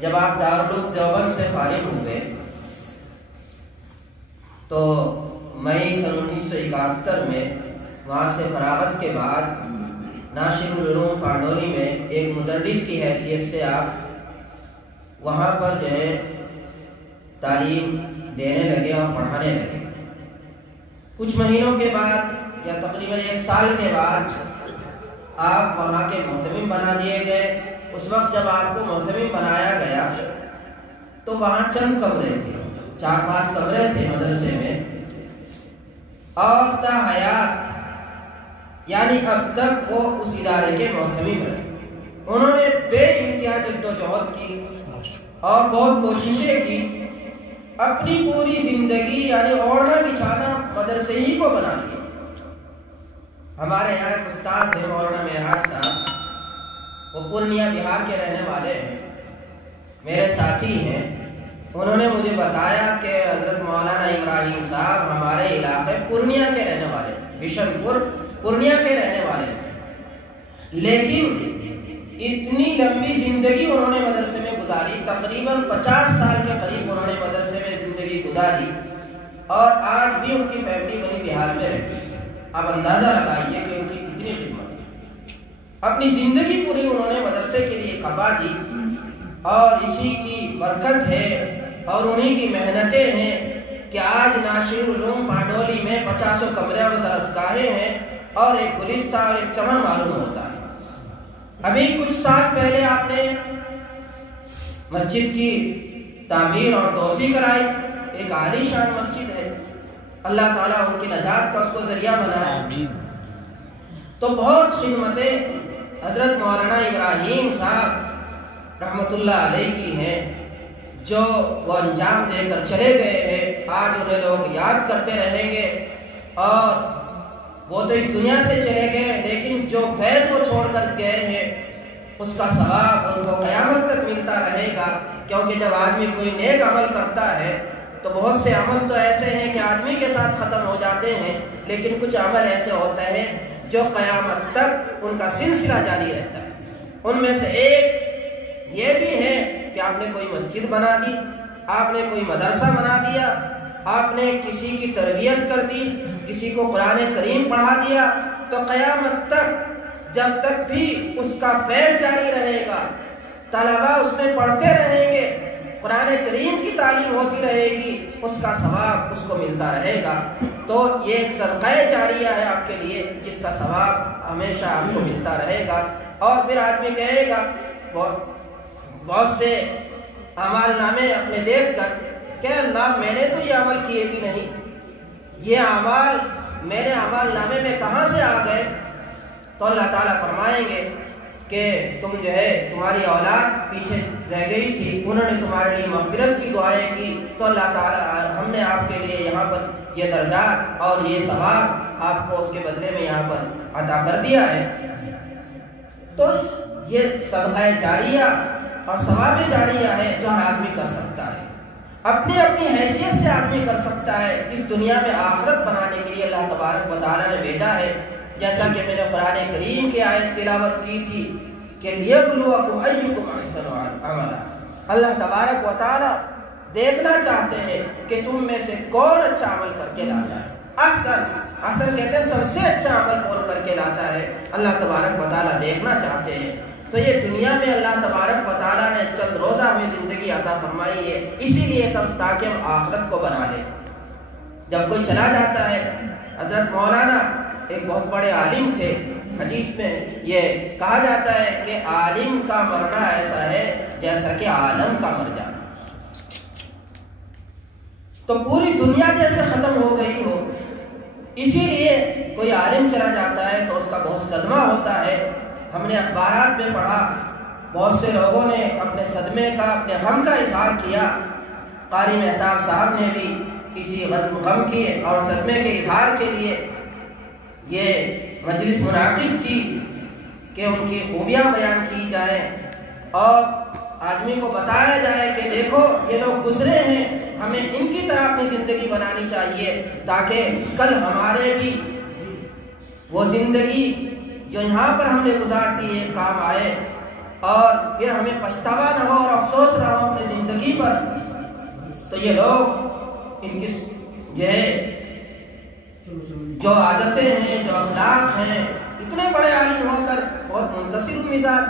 جب آپ دارالعلوم دیوبند سے فارغ ہوئے تو مئی سن 1971 میں وہاں سے فراغت کے بعد ناشر العلوم پانڈولی میں ایک مدرس کی حیثیت سے آپ وہاں پر جو ہے تعلیم دینے لگے اور پڑھانے لگے۔ کچھ مہینوں کے بعد یا تقریباً 1 سال کے بعد آپ وہاں کے محتمم بنا دیے گئے۔ اس وقت جب آپ کو محتمم بنایا گیا تو وہاں چند کمرے تھے، 4-5 کمرے تھے مدرسے میں، اور تا حیات یعنی اب تک وہ اس ادارے کے محتمم رہے۔ انہوں نے بے انتہا جدوجہد کی اور بہت کوششیں کی، اپنی پوری زندگی یعنی اوڑھنا بچھانا مدرسے ہی کو بنا دیا۔ ہمارے یہاں ایک استاد ہے مولانا معراج صاحب، وہ پورنیہ بہار کے رہنے والے ہیں، میرے ساتھی ہیں۔ انہوں نے مجھے بتایا کہ حضرت مولانا ابراہیم صاحب ہمارے علاقے پورنیہ کے رہنے والے، بشن پور پورنیہ کے رہنے والے تھے، لیکن اتنی لمبی زندگی انہوں نے مدرسے میں گزاری، تقریباً 50 سال کے قریب انہوں نے مدرسے میں زندگی گزاری، اور آج بھی ان کی فیملی وہیں بہار میں رہتی ہے۔ آپ اندازہ لگائیے کہ ان کی کتنی خدمت ہے۔ اپنی زندگی پوری انہوں نے مدرسے کے لیے کھپا دی، اور اسی کی برکت ہے اور انہی کی محنتیں ہیں کہ آج ناشر العلوم پانڈولی میں 50 کمرے اور درسگاہیں ہیں، اور ایک گلستہ اور ایک چمن معلوم ہوتا ہے۔ ابھی کچھ سال پہلے آپ نے مسجد کی تعمیر اور توسیع کرائی، ایک عالی شان مسجد ہے، اللہ تعالیٰ ان کی نجات کا اس کو ذریعہ بنائے۔ تو بہت خدمتیں حضرت مولانا ابراہیم صاحب رحمۃ اللہ علیہ کی ہیں، جو وہ انجام دے کر چلے گئے ہیں۔ آج انہیں لوگ یاد کرتے رہیں گے، اور وہ تو اس دنیا سے چلے گئے، لیکن جو فیض وہ چھوڑ کر گئے ہیں اس کا ثواب ان کو قیامت تک ملتا رہے گا۔ کیونکہ جب آدمی کوئی نیک عمل کرتا ہے تو بہت سے عمل تو ایسے ہیں کہ آدمی کے ساتھ ختم ہو جاتے ہیں، لیکن کچھ عمل ایسے ہوتے ہیں جو قیامت تک ان کا سلسلہ جاری رہتا ہے۔ ان میں سے ایک یہ بھی ہے کہ آپ نے کوئی مسجد بنا دی، آپ نے کوئی مدرسہ بنا دیا، آپ نے کسی کی تربیت کر دی، کسی کو قرآن کریم پڑھا دیا، تو قیامت تک جب تک بھی اس کا فیض جاری رہے گا، طلباء اس میں پڑھتے رہیں گے، قرآن کریم کی تعلیم ہوتی رہے گی، اس کا ثواب اس کو ملتا رہے گا۔ تو یہ ایک صدقہ جاریہ ہے آپ کے لیے، جس کا ثواب ہمیشہ آپ کو ملتا رہے گا۔ اور پھر آدمی کہے گا، بہت سے اعمال نامے اپنے دیکھ کر کہ اللہ میں نے تو یہ عمل کیے بھی نہیں، یہ اعمال میرے اعمال نامے میں کہاں سے آ گئے؟ تو اللہ تعالیٰ فرمائیں گے کہ تم جو ہے تمہاری اولاد پیچھے رہ گئی تھی، انہوں نے تمہارے لیے مغفرت کی دعائیں کی، تو اللہ تعالیٰ ہم نے آپ کے لیے یہاں پر یہ درجات اور یہ ثواب آپ کو اس کے بدلے میں یہاں پر عطا کر دیا ہے۔ تو یہ صدقہ جاریہ اور ثواب جاریہ ہے جو ہر آدمی کر سکتا ہے، اپنی اپنی حیثیت سے آدمی کر سکتا ہے۔ اس دنیا میں آخرت بنانے کے لیے اللہ تبارک و تعالیٰ نے بھیجا ہے، جیسا کہ میں نے قرآن کریم کی آیت تلاوت کی تھی کہ لِيَبْلُوَكُمْ أَيُّكُمْ أَحْسَنُ عَمَلًا۔ اللہ تبارک و تعالیٰ دیکھنا چاہتے ہیں کہ تم میں سے کون اچھا عمل کر کے لاتا ہے۔ احسن کہتے ہیں سب سے اچھا عمل کون کر کے لاتا ہے، اللہ تبارک و تعالیٰ دیکھنا چاہتے ہیں۔ تو یہ دنیا میں اللہ تبارک و تعالیٰ نے چند روزہ ہمیں زندگی عطا فرمائی ہے، اسی لیے تاکہ ہم آخرت کو بنا لیں۔ جب کوئی چلا جاتا ہے، حضرت مولانا ایک بہت بڑے عالم تھے، حدیث میں یہ کہا جاتا ہے کہ عالم کا مرنا ایسا ہے جیسا کہ عالم کا مر جانا۔ تو پوری دنیا جیسے ختم ہو گئی ہو، اسی لیے کوئی عالم چلا جاتا ہے تو اس کا بہت صدمہ ہوتا ہے۔ ہم نے اخبارات میں پڑھا، بہت سے لوگوں نے اپنے صدمے کا، اپنے غم کا اظہار کیا۔ قاری مہتاب صاحب نے بھی اسی غم کی اور صدمے کے اظہار کے لیے یہ مجلس منعقد کی کہ ان کی خوبیاں بیان کی جائیں اور آدمی کو بتایا جائے کہ دیکھو یہ لوگ گزرے ہیں، ہمیں ان کی طرح اپنی زندگی بنانی چاہیے، تاکہ کل ہمارے بھی وہ زندگی جو یہاں پر ہم نے گزار دی ہے کام آئے، اور پھر ہمیں پچھتاوا نہ ہو اور افسوس نہ پر، تو یہ لوگ ان کی جو عادتیں ہیں، جو اخلاق ہیں، اتنے بڑے عالم ہو کر بہت منکسر المزاج.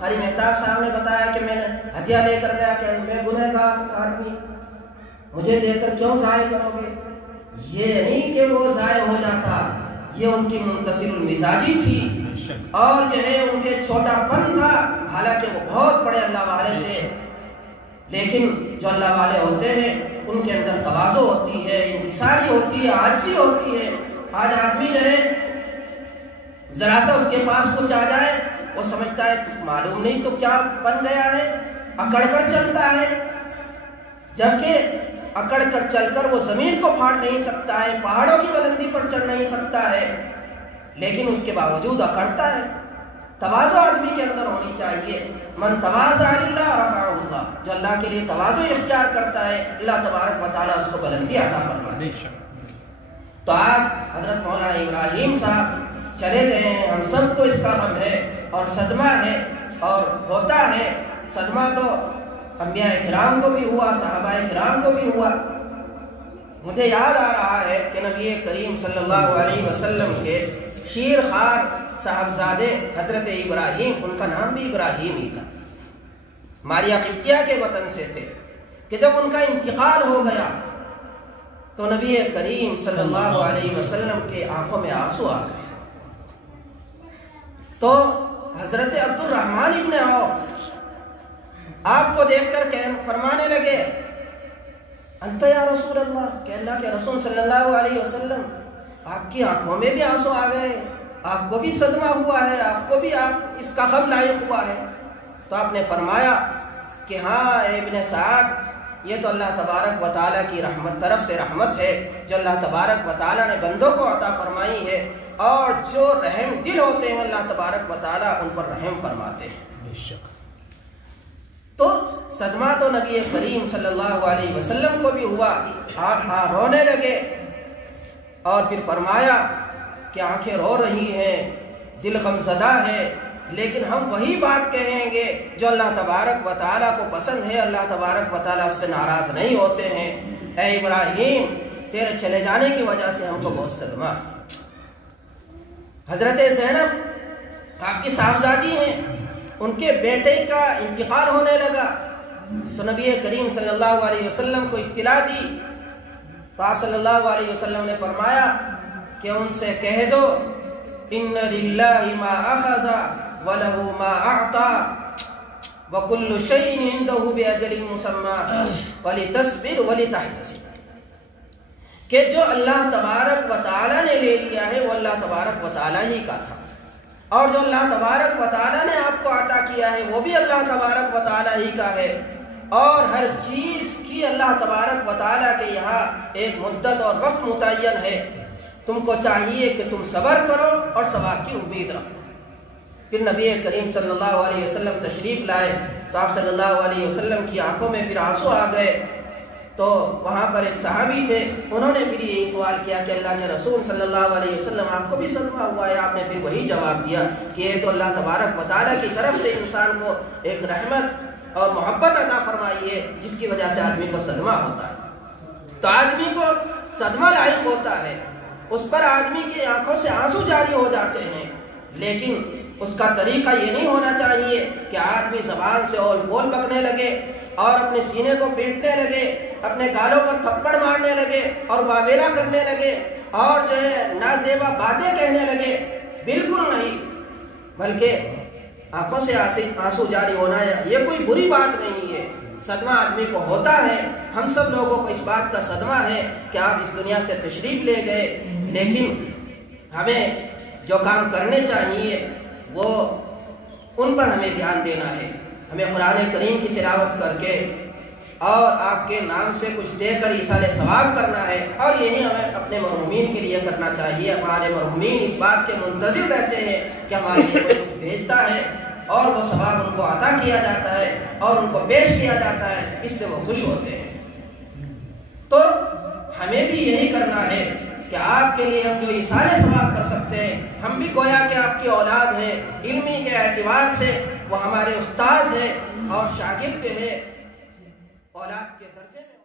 قاری مہتاب صاحب نے بتایا کہ میں نے ہدیہ لے کر گیا کہ میں گنہگار آدمی، مجھے دے کر کیوں ضائع کرو گے؟ یہ نہیں کہ وہ ضائع ہو جاتا، یہ ان کی منکسر المزاجی تھی اور جو ہے ان کے چھوٹا پن تھا. حالانکہ وہ بہت بڑے اللہ والے تھے، لیکن جو اللہ والے ہوتے ہیں ان کے اندر تواضع ہوتی ہے، انکساری ہوتی ہے، عاجزی ہوتی ہے. آج آدمی جو ہے ذرا سا اس کے پاس کچھ آ جائے وہ سمجھتا ہے معلوم نہیں تو کیا بن گیا ہے، اکڑ کر چلتا ہے، جبکہ اکڑ کر چل کر وہ زمین کو پھاڑ نہیں سکتا ہے، پہاڑوں کی بلندی پر چڑھ نہیں سکتا ہے، لیکن اس کے باوجود اکڑتا ہے. تواضع آدمی کے اندر ہونی چاہیے. من تواضع للہ رفعہ اللہ، جو اللہ کے لیے تواضع اختیار کرتا ہے اللہ تبارک و تعالیٰ اس کو بلندی عطا فرماتے ہیں. تو آج حضرت مولانا ابراہیم صاحب چلے گئے ہیں، ہم سب کو اس کا غم ہے اور صدمہ ہے، اور ہوتا ہے صدمہ تو انبیاء کرام کو بھی ہوا، صحابہ کرام کو بھی ہوا. مجھے یاد آ رہا ہے کہ نبی کریم صلی اللہ علیہ وسلم کے شیر خوار صاحبزادے حضرت ابراہیم، ان کا نام بھی ابراہیم ہی تھا، ماریا قبطیہ کے وطن سے تھے، کہ جب ان کا انتقال ہو گیا تو نبی کریم صلی اللہ علیہ وسلم کے آنکھوں میں آنسو آ گئے. تو حضرت عبد الرحمن ابن عوف آپ کو دیکھ کر فرمانے لگے انت یا رسول اللہ، کہ اللہ کے رسول صلی اللہ علیہ وسلم آپ کی آنکھوں میں بھی آنسو آ گئے، آپ کو بھی صدمہ ہوا ہے، آپ کو بھی آپ اس کا غم لاحق ہوا ہے. تو آپ نے فرمایا کہ ہاں اے ابن سعد، یہ تو اللہ تبارک و تعالیٰ کی رحمت، طرف سے رحمت ہے جو اللہ تبارک و تعالیٰ نے بندوں کو عطا فرمائی ہے، اور جو رحم دل ہوتے ہیں اللہ تبارک و تعالیٰ ان پر رحم فرماتے ہیں. تو صدمہ تو نبی کریم صلی اللہ علیہ وسلم کو بھی ہوا، آپ رونے لگے، اور پھر فرمایا کہ آنکھیں رو رہی ہیں، دل غمزدہ ہے، لیکن ہم وہی بات کہیں گے جو اللہ تبارک و تعالیٰ کو پسند ہے، اللہ تبارک و تعالیٰ اس سے ناراض نہیں ہوتے ہیں. اے ابراہیم، تیرے چلے جانے کی وجہ سے ہم کو بہت صدمہ. حضرت زینب آپ کی صاحبزادی ہیں، ان کے بیٹے کا انتقال ہونے لگا تو نبی کریم صلی اللہ علیہ وسلم کو اطلاع دی. تو آپ صلی اللہ علیہ وسلم نے فرمایا کہ ان سے کہہ دو ان للہ ما اخذ وله ما اعطى وكل شيء عنده باجل مسمى ولتصبر ولتحتسب، کہ جو اللہ تبارک و تعالیٰ نے لے لیا ہے وہ اللہ تبارک و تعالیٰ ہی کا تھا، اور جو اللہ تبارک و تعالیٰ نے آپ کو عطا کیا ہے وہ بھی اللہ تبارک و تعالیٰ ہی کا ہے، اور ہر چیز کی اللہ تبارک و تعالیٰ کے یہاں ایک مدت اور وقت متعین ہے. تم کو چاہیے کہ تم صبر کرو اور ثواب کی امید رکھو. پھر نبی کریم صلی اللہ علیہ وسلم تشریف لائے تو آپ صلی اللہ علیہ وسلم کی آنکھوں میں پھر آنسو آ گئے. تو وہاں پر ایک صحابی تھے، انہوں نے پھر یہی سوال کیا کہ اللہ کے رسول صلی اللہ علیہ وسلم آپ کو بھی صدمہ ہوا ہے؟ آپ نے پھر وہی جواب دیا کہ یہ تو اللہ تبارک و تعالیٰ کی طرف سے انسان کو ایک رحمت اور محبت عطا فرمائی ہے جس کی وجہ سے آدمی کو صدمہ ہوتا ہے. تو آدمی کو صدمہ لاحق ہوتا ہے، اس پر آدمی کی آنکھوں سے آنسو جاری ہو جاتے ہیں، لیکن اس کا طریقہ یہ نہیں ہونا چاہیے کہ آدمی زبان سے اول بول بکنے لگے اور اپنے سینے کو پیٹنے لگے، اپنے گالوں پر تھپڑ مارنے لگے اور واویلا کرنے لگے اور جو ہے نازیبا باتیں کہنے لگے. بالکل نہیں، بلکہ آنکھوں سے آنسو جاری ہونا یہ کوئی بری بات نہیں ہے. صدمہ آدمی کو ہوتا ہے، ہم سب لوگوں کو اس بات کا صدمہ ہے کہ آپ اس دنیا سے تشریف لے گئے، لیکن ہمیں جو کام کرنے چاہیے وہ ان پر ہمیں دھیان دینا ہے. ہمیں قرآن کریم کی تلاوت کر کے اور آپ کے نام سے کچھ دے کر ایصال ثواب کرنا ہے، اور یہی ہمیں اپنے مرحومین کے لیے کرنا چاہیے. ہمارے مرحومین اس بات کے منتظر رہتے ہیں کہ ہمارے لیے کچھ بھیجتا ہے اور وہ ثواب ان کو عطا کیا جاتا ہے اور ان کو پیش کیا جاتا ہے، اس سے وہ خوش ہوتے ہیں. تو ہمیں بھی یہی کرنا ہے کہ آپ کے لیے ہم جو ایصال ثواب کر سکتے ہیں، ہم بھی گویا کہ آپ کی اولاد ہیں، علمی کے اعتبار سے وہ ہمارے استاذ ہیں اور شاگرد ہیں. اولاد کے درجے میں